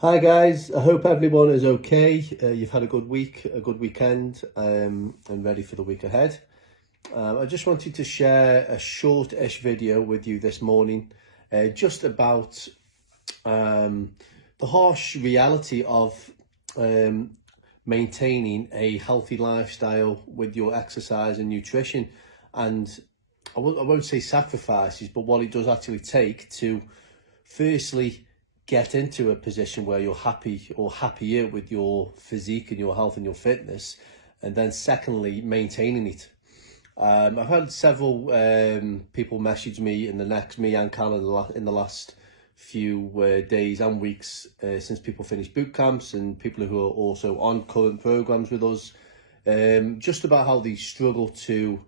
Hi guys, I hope everyone is okay. You've had a good week, a good weekend, and ready for the week ahead. I just wanted to share a short-ish video with you this morning, just about the harsh reality of maintaining a healthy lifestyle with your exercise and nutrition, and I won't say sacrifices, but what it does actually take to firstly get into a position where you're happy or happier with your physique and your health and your fitness, and then secondly maintaining it. I've had several people message me me and Callum in the last few days and weeks since people finished boot camps, and people who are also on current programs with us, just about how they struggle to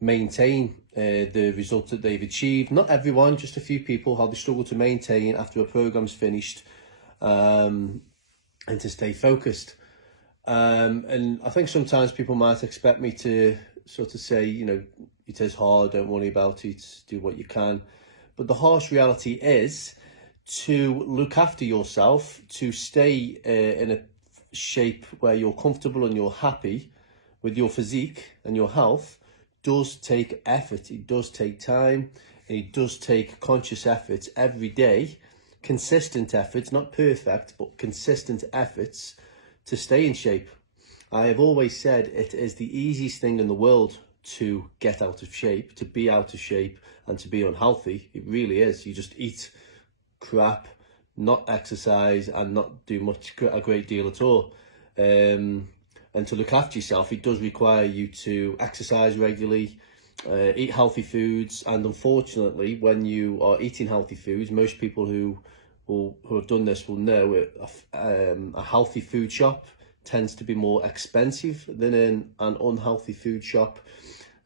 maintain the results that they've achieved. Not everyone, just a few people, how they struggle to maintain after a program's finished, and to stay focused. And I think sometimes people might expect me to sort of say, it is hard, don't worry about it, do what you can. But the harsh reality is to look after yourself, to stay in a shape where you're comfortable and you're happy with your physique and your health does take effort. It does take time, and it does take conscious efforts every day, consistent efforts, not perfect, but consistent efforts to stay in shape. I have always said it is the easiest thing in the world to get out of shape, to be out of shape, and to be unhealthy. It really is. You just eat crap, not exercise, and not do a great deal at all. And to look after yourself, it does require you to exercise regularly, eat healthy foods, and unfortunately, when you are eating healthy foods, most people who have done this will know a healthy food shop tends to be more expensive than an unhealthy food shop.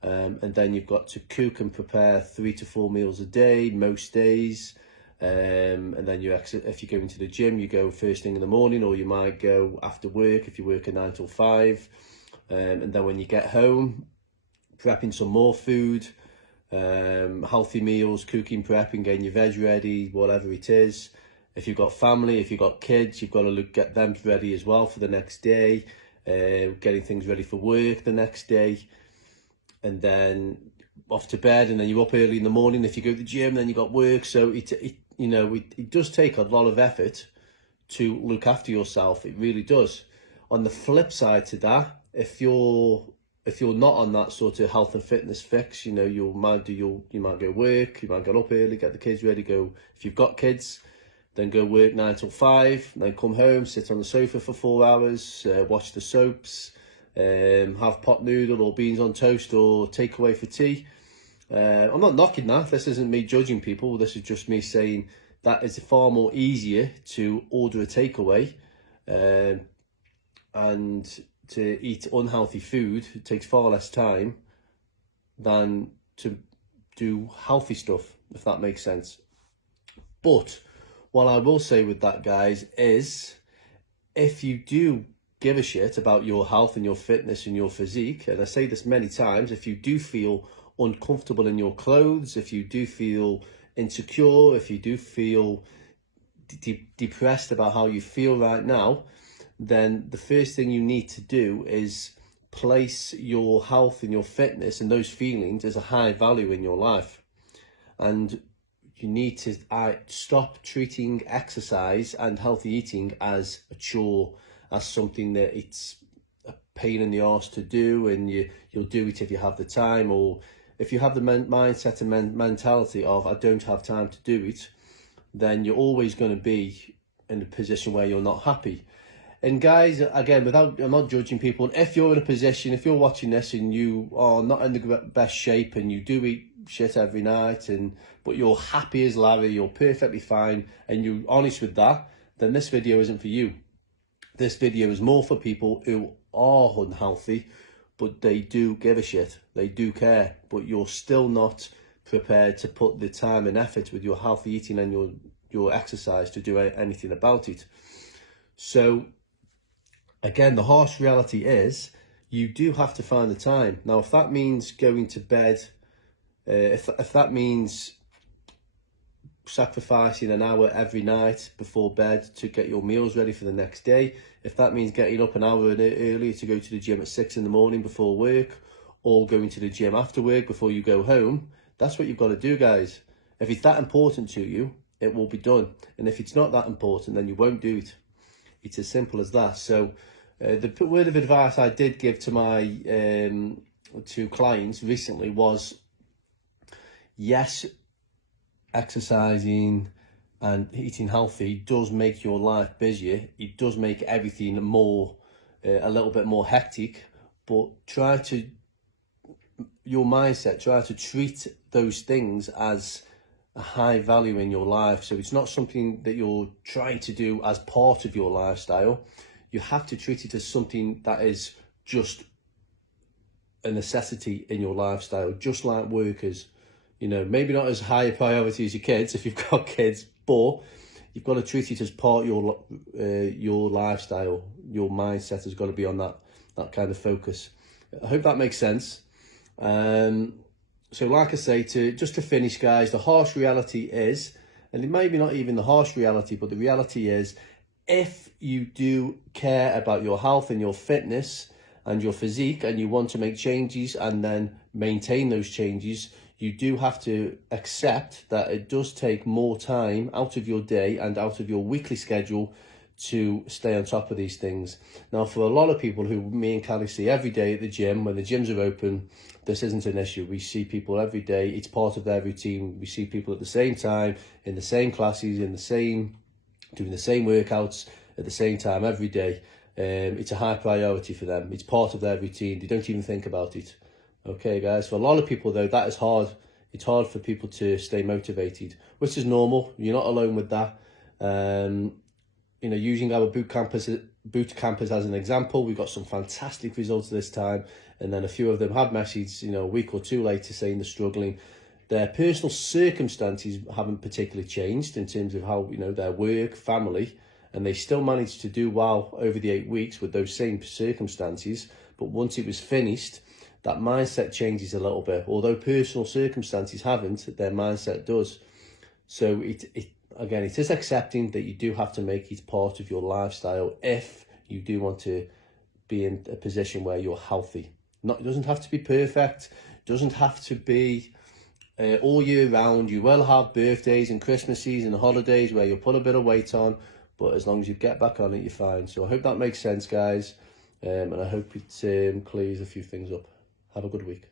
And then you've got to cook and prepare 3 to 4 meals a day, most days. And then if you go into the gym, you go first thing in the morning, or you might go after work if you work a 9 till 5. And then when you get home, prepping some more food, healthy meals, cooking, prepping, getting your veg ready, whatever it is. If you've got family, if you've got kids, you've got to get them ready as well for the next day, getting things ready for work the next day, and then off to bed, and then you're up early in the morning if you go to the gym, then you got work. So it does take a lot of effort to look after yourself. It really does. On the flip side to that, if you're not on that sort of health and fitness fix, you might go work, you might get up early, get the kids ready, go, if you've got kids, then go work 9 till 5, then come home, sit on the sofa for 4 hours, watch the soaps, have pot noodle or beans on toast or takeaway for tea. I'm not knocking that. This isn't me judging people. This is just me saying that it's far more easier to order a takeaway and to eat unhealthy food. It takes far less time than to do healthy stuff, if that makes sense. But what I will say with that, guys, is if you do give a shit about your health and your fitness and your physique, and I say this many times, if you do feel uncomfortable in your clothes, if you do feel insecure, if you do feel depressed about how you feel right now, then the first thing you need to do is place your health and your fitness and those feelings as a high value in your life. And you need to stop treating exercise and healthy eating as a chore, as something that it's a pain in the arse to do, and you'll do it if you have the time, or if you have the mindset and mentality of I don't have time to do it, then you're always going to be in a position where you're not happy. And guys, again, I'm not judging people. If you're in a position, if you're watching this and you are not in the best shape and you do eat shit every night, but you're happy as Larry, you're perfectly fine, and you're honest with that, then this video isn't for you. This video is more for people who are unhealthy, but they do give a shit, they do care, but you're still not prepared to put the time and effort with your healthy eating and your exercise to do anything about it. So again, the harsh reality is you do have to find the time. Now, if that means going to bed, if that means sacrificing an hour every night before bed to get your meals ready for the next day, if that means getting up an hour earlier to go to the gym at 6 in the morning before work, or going to the gym after work before you go home, that's what you've got to do, guys. If it's that important to you, it will be done. And if it's not that important, then you won't do it. It's as simple as that. So the word of advice I did give to my to clients recently was, yes, exercising and eating healthy does make your life busier. It does make everything more, a little bit more hectic, but try to treat those things as a high value in your life. So it's not something that you're trying to do as part of your lifestyle. You have to treat it as something that is just a necessity in your lifestyle, just like workers. You know, maybe not as high a priority as your kids if you've got kids, but you've got to treat it as part of your lifestyle. Your mindset has got to be on that kind of focus. I hope that makes sense. So like I say, just to finish, guys, the harsh reality is, and it may be not even the harsh reality, but the reality is, if you do care about your health and your fitness and your physique, and you want to make changes and then maintain those changes, you do have to accept that it does take more time out of your day and out of your weekly schedule to stay on top of these things. Now, for a lot of people who me and Callie see every day at the gym, when the gyms are open, this isn't an issue. We see people every day. It's part of their routine. We see people at the same time, in the same classes, doing the same workouts at the same time every day. It's a high priority for them. It's part of their routine. They don't even think about it. Okay, guys. For a lot of people, though, that is hard. It's hard for people to stay motivated, which is normal. You're not alone with that. You know, using our boot campers as an example, we got some fantastic results this time, and then a few of them have messaged, you know, a week or two later saying they're struggling. Their personal circumstances haven't particularly changed in terms of how, you know, their work, family, and they still managed to do well over the 8 weeks with those same circumstances. But once it was finished, that mindset changes a little bit. Although personal circumstances haven't, their mindset does. So again, it is accepting that you do have to make it part of your lifestyle if you do want to be in a position where you're healthy. It doesn't have to be perfect. It doesn't have to be all year round. You will have birthdays and Christmases and holidays where you'll put a bit of weight on, but as long as you get back on it, you're fine. So I hope that makes sense, guys, and I hope it clears a few things up. Have a good week.